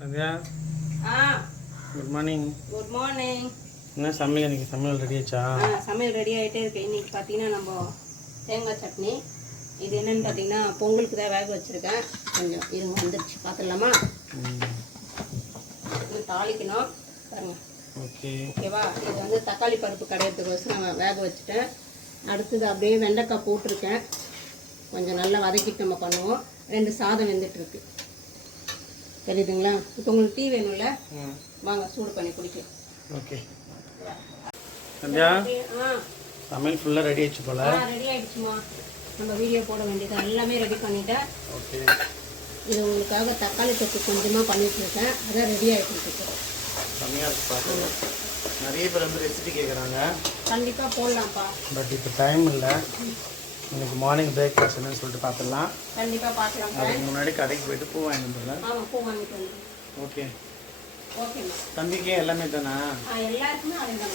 Sandhya good morning. Good morning. என்ன சமையல் இன்னைக்கு? சமையல் ரெடி ஆச்சா? சமையல் ரெடி ஆகிட்டே இருக்கு. இன்னைக்கு பார்த்தீங்கன்னா நம்ம தேங்காய் சட்னி. இது என்னன்னு பார்த்தீங்கன்னா பொங்கலுக்கு தான் வேக வச்சுருக்கேன். கொஞ்சம் இருங்க வந்துடுச்சு பார்த்துடலாமா? இது தாளிக்கணும் பாருங்க. ஓகேவா? இது வந்து தக்காளி பருப்பு கடையிறதுக்கோசரம் நான் வேக வச்சுட்டேன். அடுத்தது அப்படியே வெண்டைக்காய் போட்டிருக்கேன். கொஞ்சம் நல்லா வதக்கிட்டு நம்ம பண்ணுவோம். 2 சாதம் வெந்துட்டுருக்கு. தெரியுதுங்களா? இப்போ உங்களுக்கு டீ வேணும்ல? வாங்க சூடு பண்ணி குடிக்கலாம். ஓகே சந்தியா, சமையல் ஃபுல்லாக ரெடி ஆயிடுச்சு போல? ரெடி ஆயிடுச்சுமா. நம்ம வீடியோ போட வேண்டியது எல்லாமே ரெடி பண்ணிட்டேன். ஓகே. இது உங்களுக்காக தக்காளி தொக்கு கொஞ்சமாக பண்ணிட்டு இருக்கேன். அதான் ரெடி ஆகிட்டு இருக்கு. செம்மையாக இருக்கு பார்க்கலாம். நிறைய பேர் வந்து ரெசிபி கேட்குறாங்க. கண்டிப்பாக போடலாம்ப்பா. பட் இப்போ டைம் இல்லை. இன்னைக்கு மார்னிங் பிரேக்ஃபாஸ்ட் என்னன்னு சொல்லிட்டு பார்த்துடலாம். கண்டிப்பாக பார்க்கலாம். அதுக்கு முன்னாடி கடைக்கு போயிட்டு பூ வாங்கிட்டு வந்துடலாம். ஆமாம், பூ வாங்கிட்டு வந்து. ஓகே ஓகேம்மா. தம்பிக்கே எல்லாமே தானா? எல்லாருக்குமே அதே தான்.